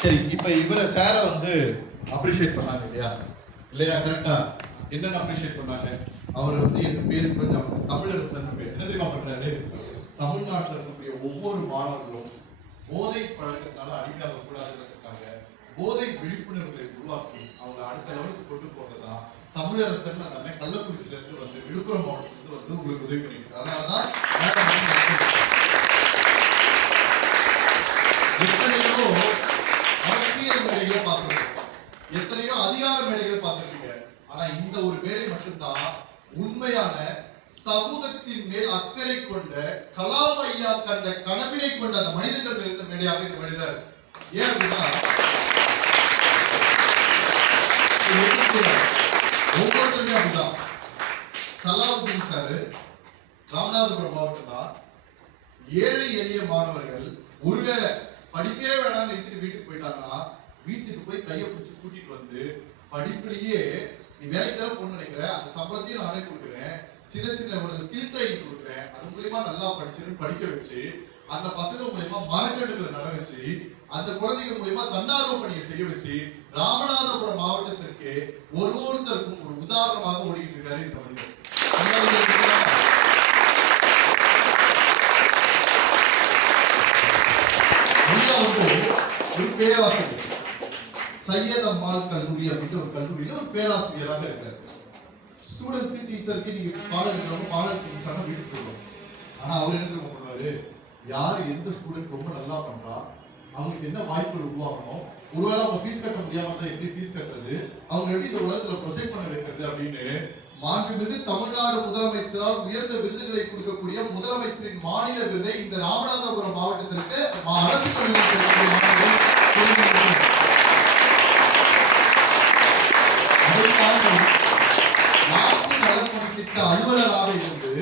சரி, இப்ப இவரை சார வந்து அப்ரிஷியேட் பண்ணாங்க இல்லையா? இல்லையா? கரெக்டா? என்னென்ன அப்ரிஷியேட் பண்ணாங்க? அவர் வந்து என்ன பேரு கொஞ்சம் தமிழரசன் பேர் என்ன தெரியுமா பண்றாரு? தமிழ்நாட்டில் இருக்கக்கூடிய ஒவ்வொரு மாணவர்களும் போதை பழக்கத்தினால அடிமையாக கூடாதுன்றதுக்காக போதை விழிப்புணர்வுகளை உருவாக்கி அவங்க அடுத்த லெவலுக்கு கொண்டு போறதுதான் தமிழரசன் அந்த கள்ளக்குறிச்சியில இருந்து வந்து விழுப்புரம் மாவட்டத்திலிருந்து வந்து உங்களுக்கு உதவி பண்ணிருக்கு. அதனாலதான் எத்தனையோ அரசியல் மேடைகளை பார்த்துருக்கோம், எத்தனையோ அதிகார மேடைகளை பார்த்துருக்கீங்க. ஆனா இந்த ஒரு மேடை மட்டும்தான் உண்மையான சமூகத்தின் மேல் அக்கறை கொண்ட கலாம் ஐயா கண்ட கனவினை கொண்ட அந்த மனிதர்கள் நிறைந்த மேடையாக இந்த மனிதர். ஏன் அப்படின்னா ஒவ்வொருத்தருமே அப்படிதான். சலாவுதீன் சார் ராமநாதபுரம் மாவட்டம் தான். ஏழை எளிய மாணவர்கள் ஒருவேளை படிப்பே வேணாம்னு நிறுத்திட்டு வீட்டுக்கு போயிட்டாங்கன்னா வீட்டுக்கு போய் கையை பிடிச்சி கூட்டிட்டு வந்து படிப்புலயே நீ வேலைக்கு தான் போகணும்னு நினைக்கிற, அந்த சம்பளத்தையும் நானே கொடுக்குறேன், சின்ன சின்ன ஒரு ஸ்கில் ட்ரைனிங் கொடுக்குறேன், அது மூலியமா நல்லா படிச்சுன்னு படிக்க வச்சு அந்த பசங்க மூலியமா மரக்கன்றுகளை நட வச்சு அந்த குழந்தைங்க மூலியமா தன்னார்வ பணியை செய்ய வச்சு ராமநாதபுரம் மாவட்டத்திற்கு ஒருத்தருக்கும் ஒரு உதாரணமாக ஓடிக்கிட்டு இருக்காரு இந்த மனிதர். ஒரு பேராசிரியர் சையத் அம்மாள் கல்லூரி அப்படின்ற ஒரு கல்லூரியில ஒரு பேராசிரியராக இருக்காரு. ஸ்டூடெண்ட்ஸ்க்கு டீச்சருக்கு நீங்க பாடம் எடுக்கிறவங்க பாடம் எடுத்துட்டாங்க வீட்டுக்கு போயிடும். ஆனா அவர் என்ன தெரியுமா பண்ணுவாரு? யாரு எந்த ஸ்டூடெண்ட் ரொம்ப நல்லா பண்றா, அவங்களுக்கு என்ன வாய்ப்புகள் உருவாக்கணும், ஒருவேளை அவங்க ஃபீஸ் கட்ட முடியாம இருந்தா எப்படி ஃபீஸ் கட்டுறது, அவங்க எப்படி இந்த உலகத்துல ப்ரொஜெக்ட் பண்ண வைக்கிறது அப்படின்னு மாண்புமிகு தமிழ்நாடு முதலமைச்சரால் உயர்ந்த விருதுகளை கொடுக்கக்கூடிய முதலமைச்சரின் மாநில விருதை இந்த ராமநாதபுரம் மாவட்டத்திற்கு அரசு நாட்டு நலப்பணி திட்ட அலுவலராக இருந்து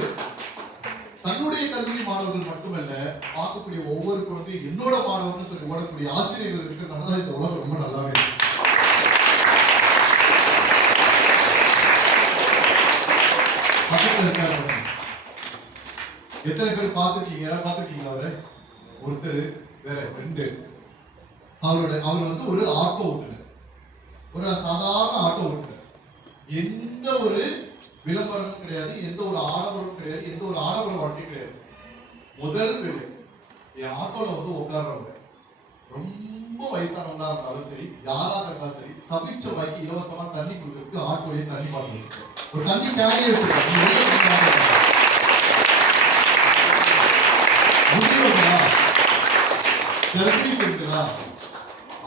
தன்னுடைய கல்லூரி மாணவர்கள் மட்டுமல்ல பார்க்கக்கூடிய ஒவ்வொரு குழந்தையும் என்னோட மாணவர்னு சொல்லி ஓடக்கூடிய ஆசிரியர்கள் இருக்கிறதுனால இந்த உலகம் ரொம்ப நல்லாவே இருக்கு. எத்தனை பேர் பார்த்துருக்கீங்களா? அவரு ஒருத்தர் வேற ரெண்டு. அவர் வந்து ஒரு ஆட்டோ ஓட்டுநர், ஒரு சாதாரண ஆட்டோ ஓட்டுநர். எந்த ஒரு விளம்பரமும் கிடையாது, எந்த ஒரு ஆடம்பரமும் கிடையாது, எந்த ஒரு ஆடம்பர வாழ்க்கையும் கிடையாது. முதல் வீடு என் ஆட்டோல வந்து உட்கார்றவங்க ரொம்ப வயசானவங்களா இருந்தாலும் சரி, யாராக இருந்தாலும் சரி, தவிச்ச வாய்க்கு இலவசமா தண்ணி கொடுக்கறதுக்கு ஆட்டோலயே தண்ணி பாட்டு ஒரு தண்ணி கேனையே வச்சிருக்காங்க.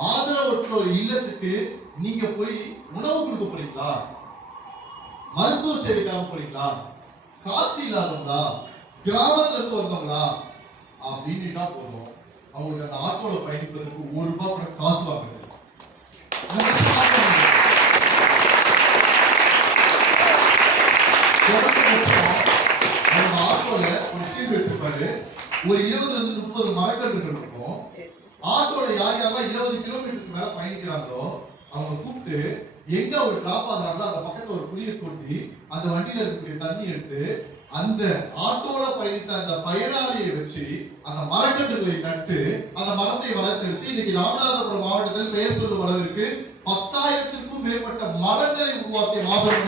ஆதரவற்ற ஒரு இல்லத்துக்கு நீங்க போய் உணவு கொடுக்க போறீங்களா, மருத்துவ சேவைக்காக போறீங்களா, காசு இல்லாதவங்களா, கிராமத்துல இருந்து வந்தவங்களா அப்படின்னுட்டா போதும் அவங்களுக்கு அந்த ஆட்டோல பயணிப்பதற்கு ₹1 கூட காசு வாங்குறது. அந்த ஆட்டோல ஒரு ஷீட் வச்சிருப்பாரு, ஒரு 20 to 30 மரக்கன்றுகள் இருக்கும். ஆட்டோல யாரெல்லாம் 20 கிலோமீட்டருக்கு மேல பயணிக்கிறாங்களோ அவங்க கூப்பிட்டு எங்க ஒரு டிராப் ஆகுறாங்களோ அந்த பக்கத்துல ஒரு குழியை தோண்டி அந்த வண்டியில இருக்கக்கூடிய தண்ணி எடுத்து அந்த ஆட்டோல பயணித்த அந்த பயனாளியை வச்சு அந்த மரக்கன்றுகளை நட்டு அந்த மரத்தை வளர்த்தெடுத்து இன்னைக்கு ராமநாதபுரம் மாவட்டத்தில் பெயர் சொல்லும் அளவிற்கு 10,000க்கும் மேற்பட்ட மரங்களை உருவாக்கிய மாபெரும்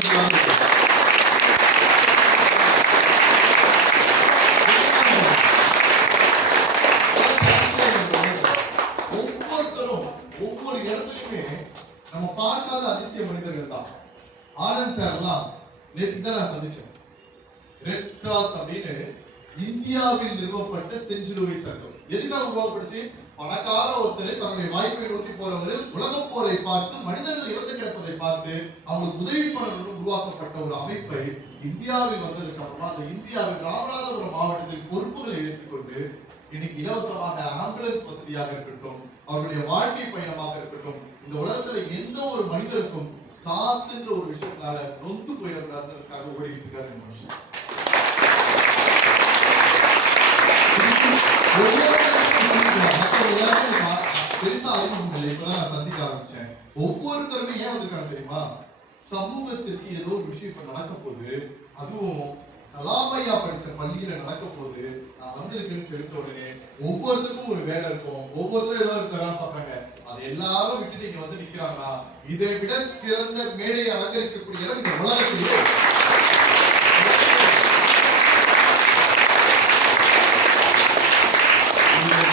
நம்ம பார்க்காத அதிசய மனிதர்கள் தான். ஆனந்த் சார் எல்லாம் நேற்று தான் நான் சந்திச்சேன். ரெட் கிராஸ் அப்படின்னு இந்தியாவில் நிறுவப்பட்ட செஞ்சிலுவை சங்கம் எதுக்காக உருவாக்கப்படுச்சு? பணக்கார ஒருத்தரை தன்னுடைய வாய்ப்பை நோக்கி போறவரு உலகப் போரை பார்த்து மனிதர்கள் இறந்து கிடப்பதை பார்த்து அவங்களுக்கு உதவி பண்ணணும்னு உருவாக்கப்பட்ட ஒரு அமைப்பை இந்தியாவில் வந்ததுக்கு அப்புறமா அந்த இந்தியாவில் ராமநாதபுரம் மாவட்டத்தில் பொறுப்புகளை ஏற்றுக்கொண்டு இன்னைக்கு இலவசமாக ஆம்புலன்ஸ் வசதியாக இருக்கட்டும், அவருடைய வாழ்க்கை பயணமாக இருக்கட்டும், இந்த உலகத்துல எந்த ஒரு மனிதருக்கும் காசுன்ற ஒரு விஷயத்தினால நொந்து போயிடக்கூடாதுக்காக ஓடிக்கிட்டு இருக்காரு மனுஷன். பெருசா அறிமுகம் இல்லை, இப்பதான் நான் சந்திக்க ஆரம்பிச்சேன். ஒவ்வொருத்தருமே ஏன் வந்திருக்காங்க தெரியுமா? சமூகத்திற்கு ஏதோ ஒரு விஷயம் இப்ப நடக்க போகுது, அதுவும் கலாமையா படிச்ச பள்ளியில நடக்க போகுது, நான் வந்திருக்கேன்னு தெரிஞ்ச உடனே ஒவ்வொருத்தருக்கும் ஒரு வேலை இருக்கும், ஒவ்வொருத்தரும் ஏதாவது வேலை பார்ப்பாங்க. அதை எல்லாரும் விட்டுட்டு இங்க வந்து நிக்கிறாங்கன்னா இதை விட சிறந்த மேடையை அலங்கரிக்கக்கூடிய இடம் இந்த உலகத்திலே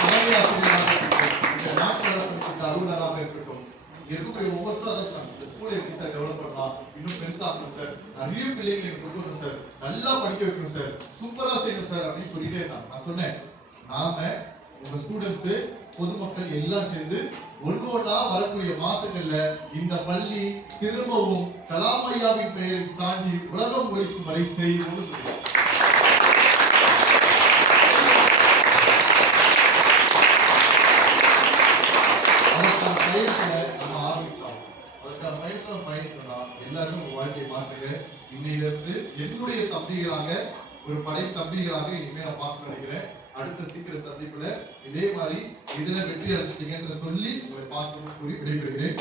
தலைமை ஆசிரியராக இருக்கட்டும், இந்த நாட்டு வளர்ப்பு அலுவலராக இருக்கட்டும், இருக்கக்கூடிய ஒவ்வொருத்தரும் அதான் சொன்னாங்க, ஸ்கூலை எப்படி சார் டெவலப் பண்ணலாம், இன்னும் பெருசா ஆகணும் சார், நிறைய பிள்ளைங்களை கொண்டு வரணும் சார், நல்லா படிக்க வைக்கணும் சார், சூப்பரா செய்யணும் சார் அப்படின்னு சொல்லிட்டே இருந்தாங்க. நான் சொன்னேன், நாம உங்க ஸ்டூடெண்ட்ஸ் பொதுமக்கள் எல்லாம் சேர்ந்து ஒன்றா வரக்கூடிய மாசங்கள்ல இந்த பள்ளி திரும்பவும் கலாம் ஐயாவின் பெயரை தாண்டி உலகம் ஒழிக்கும் வரை செய்யணும்னு சொல்லுவோம். அதற்கான பயிற்சியை நம்ம ஆரம்பிச்சோம். அதற்கான பயிற்சியை பயணிக்கணும்னா எல்லாருமே உங்க வாழ்க்கையை மாற்றுங்க. இன்னையிலிருந்து என்னுடைய தம்பிகளாக ஒரு படை தம்பிகளாக இனிமே நான் பார்க்க நினைக்கிறேன். அடுத்த சீக்கிர சந்திப்புல இதே மாதிரி இதுல வெற்றி அடைச்சிட்டீங்கன்ற சொல்லி உங்களை பார்க்கணும்னு கூறி விடைபெறுகிறேன்.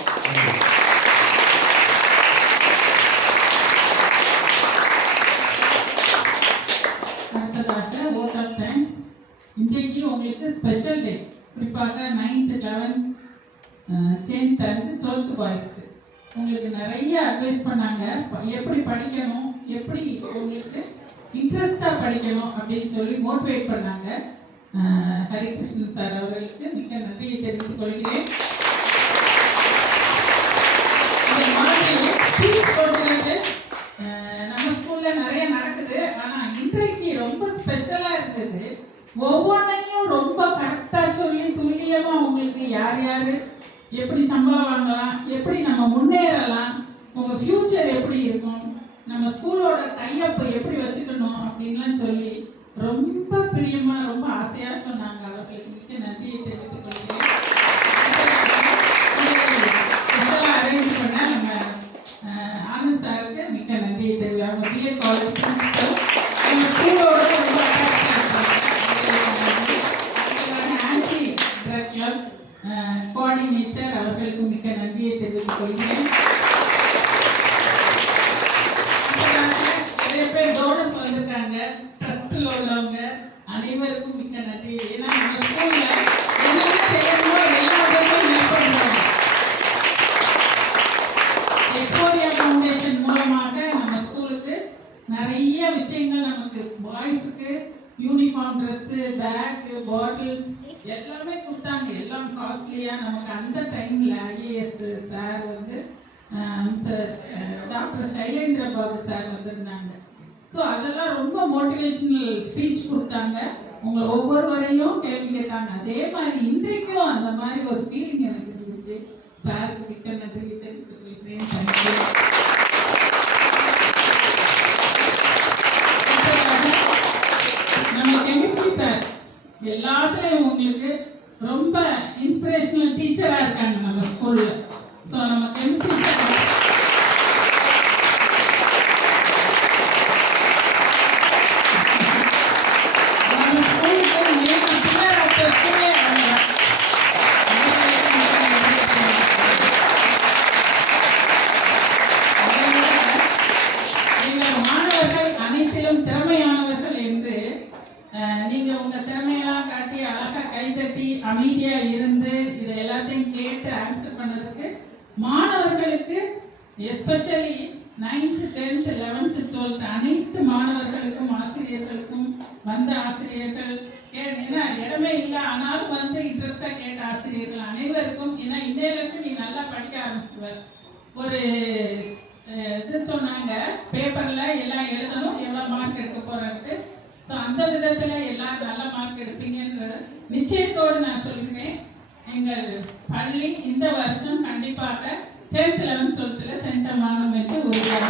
இன்றைக்கு உங்களுக்கு ஸ்பெஷல் டே, குறிப்பாக 9th 11th 10th and 12th பாய்ஸ்க்கு உங்களுக்கு நிறைய அட்வைஸ் பண்ணாங்க. எப்படி படிக்கணும், எப்படி உங்களுக்கு இன்ட்ரெஸ்டாக படிக்கணும் அப்படின்னு சொல்லி மோட்டிவேட் பண்ணாங்க. ஹரிகிருஷ்ணன் சார் அவர்களுக்கு மிக்க நன்றியை தெரிவித்துக் கொள்கிறேன். இந்த மாதிரி ஸ்பீச் கொடுக்கிறது நம்ம ஸ்கூலில் நிறைய நடக்குது. ஆனால் இன்றைக்கு ரொம்ப ஸ்பெஷலாக இருந்தது. ஒவ்வொன்றையும் ரொம்ப கரெக்டாக சொல்லி துல்லியமாக உங்களுக்கு யார் யார் எப்படி சம்பளம் வாங்கலாம், எப்படி நம்ம முன்னேறலாம், உங்கள் ஃப்யூச்சர் எப்படி இருக்கும், நம்ம ஸ்கூலோட டைஅப் எப்படி வச்சுக்கணும் அப்படின்லாம் சொல்லி ரொம்ப பிரியமாக ரொம்ப ஆசையாக சொன்னாங்க. அவர்களுக்கு மிக்க நன்றியை தெரிவித்துக் கொள்கிறேன். ஸ்பெஷலாக அரேஞ்ச் பண்ண நம்ம ஆனந்த் சாருக்கு மிக்க நன்றியை தெரிவி. அவங்க பிஎட் காலேஜ் பிரின்சிபல் நம்ம ஸ்கூலோட ரொம்ப ஆன்டி ட்ரக் கிளப் கோஆர்டினேட்டர் அவர்களுக்கு மிக்க நன்றியை தெரிவித்துக் கொள்கிறேன். நிறைய பேர் டோனர்ஸ் வந்திருக்காங்க, ட்ரஸ்டில் உள்ளவங்க அனைவருக்கும் மிக்க நன்றி. ஏன்னா நம்ம ஸ்கூல்ல என்ன செய்யணுமோ எல்லாருக்கும் ஹெல்ப் பண்ணுறாங்க. எக்ஸ்போரியா ஃபவுண்டேஷன் மூலமாக நம்ம ஸ்கூலுக்கு நிறைய விஷயங்கள், நமக்கு பாய்ஸுக்கு யூனிஃபார்ம், ட்ரெஸ்ஸு, பேக்கு, பாட்டில்ஸ் எல்லாமே கொடுத்தாங்க. எல்லாம் காஸ்ட்லியாக நமக்கு அந்த டைமில் ஐஏஎஸ் சார் வந்து sir doctor Sylendra Babu sir வந்திருந்தாங்க. ஸோ அதெல்லாம் ரொம்ப மோட்டிவேஷனல் ஸ்பீச் கொடுத்தாங்க. உங்களை ஒவ்வொருவரையும் கேள்வி கேட்டாங்க. அதே மாதிரி இன்றைக்கும் அந்த மாதிரி ஒரு ஃபீலிங் எனக்கு இருந்துச்சு. சாருக்கு மிக்க நன்றி தெரிவித்துக் கொள்கிறேன். நம்ம கெமிஸ்ட்ரி சார் எல்லாத்துலேயும் உங்களுக்கு ரொம்ப இன்ஸ்பிரேஷனல் டீச்சராக இருக்காங்க நம்ம ஸ்கூலில். ஸோ நம்ம கெமிஸ்ட்ரி சார் நம்ம ஸ்கூலுக்கு மெயின் பில்லர் ஆஃப் த ஸ்கூலே அவங்க. எங்கள் மாணவர்கள் அனைத்திலும் திறமையானவர்கள் என்று நீங்கள் உங்கள் திறமையெல்லாம் காட்டி அழகாக கைதட்டி அமைதியாக இருந்து இதை எல்லாத்தையும் கேட்டு ஆன்சர் பண்ணதுக்கு மாணவர்களுக்கு especially 9th 10th 11th 12th அனைத்து மாணவர்களுக்கும் ஆசிரியர்களுக்கும் வந்த ஆசிரியர்கள் ஏன்னா இடமே இல்லை ஆனாலும் வந்து இன்ட்ரெஸ்டாக கேட்ட ஆசிரியர்கள் அனைவருக்கும், ஏன்னா இன்னையிலேருந்து நீ நல்லா படிக்க ஆரம்பிச்சுடுவார். ஒரு இது சொன்னாங்க, பேப்பரில் எல்லாம் எழுதணும், எவ்வளோ மார்க் எடுக்க போகிறான்ட்டு. ஸோ அந்த விதத்தில் எல்லாம் நல்ல மார்க் எடுப்பீங்கன்ற நிச்சயத்தோடு நான் சொல்கிறேன். எங்கள் பள்ளி இந்த வருஷம் கண்டிப்பாக 10th 11th 12th சென்டம் ஆகும் என்று உறுதியாக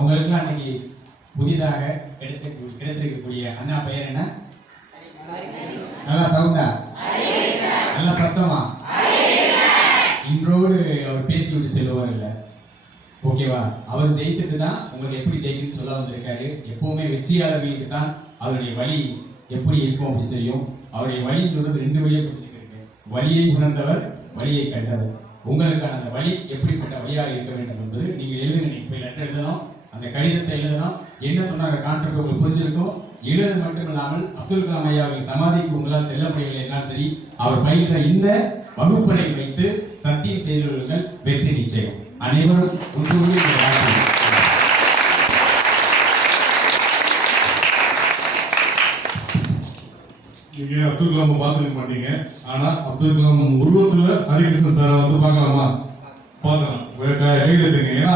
உங்களுக்கு அன்னைக்கு புதிதாக கிடைத்திருக்கக்கூடிய அண்ணா பெயர் என்ன? நல்லா சவுண்டா, நல்லா சத்தமா. இன்றோடு அவர் பேசிவிட்டு செல்வார் இல்லை, ஓகேவா? அவர் ஜெயித்துட்டு தான் உங்களுக்கு எப்படி ஜெயிக்கணும்னு சொல்ல வந்திருக்காரு. எப்பவுமே வெற்றியாளர்களுக்கு தான் அவருடைய வழி எப்படி இருக்கும் அப்படின்னு தெரியும். அவருடைய வழின்னு சொல்றது 2 வழியை புரிஞ்சுக்கிருக்கு. வழியை உணர்ந்தவர், வழியை கண்டவர். உங்களுக்கான அந்த வழி எப்படிப்பட்ட வழியாக இருக்க வேண்டும் என்பது நீங்கள் எழுதுங்க. நீங்கள் போய் லெட்டர் எழுதணும், அந்த கடிதத்தை எழுதணும். என்ன சொன்னாங்க கான்செப்ட் உங்களுக்கு புரிஞ்சிருக்கும். எழுது மட்டும் இல்லாமல் அப்துல் கலாம் ஐயா அவர்கள் சமாதிக்கு உங்களால் செல்ல முடியவில்லை என்றால் சரி, அவர் பயின்ற இந்த வகுப்பறை வைத்து சத்தியம் செய்து கொள்ளுங்கள், வெற்றி நிச்சயம். அனைவரும் உங்களுடைய நீங்க அப்துல் கலாம் பார்த்துக்க மாட்டீங்க, ஆனா அப்துல் கலாம் உருவத்துல ஹரிகிருஷ்ணன் சாரை வந்து பார்க்கலாமா? பார்க்கலாம். கை தட்டுங்க. ஏன்னா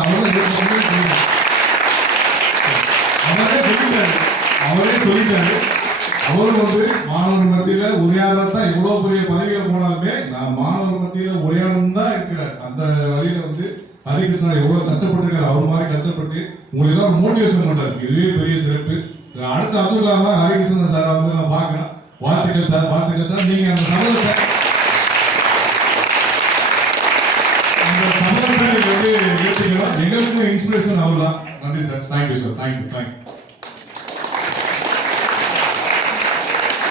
அவரே சொல்லிட்டாரு. அவரும் வந்து மாணவர் மத்தியில உரையாடத்தான் இவ்வளவு பெரிய பதவியில போனாலுமே நான் மாணவர் மத்தியில உரையாடணும் தான் இருக்கிறார். அந்த வழியில வந்து ஹரிகிருஷ்ணன் எவ்வளவு கஷ்டப்பட்டிருக்காரு. அவர் மாதிரி கஷ்டப்பட்டு உங்களுக்கு எல்லாம் மோட்டிவேஷன் பண்றாரு. இதுவே பெரிய சிறப்பு. அடுத்த அப்துல் கலாம் ஹரிகிருஷ்ணன் சாரை வந்து நான் பார்க்கிறேன். வாழ்த்துக்கள் சார், வாழ்த்துக்கள் சார். நீங்க அந்த சமூகத்தை வந்து எடுத்துக்கலாம். எங்களுக்கும் இன்ஸ்பிரேஷன் அவர் தான். நன்றி சார். Thank you sir. தேங்க்யூ.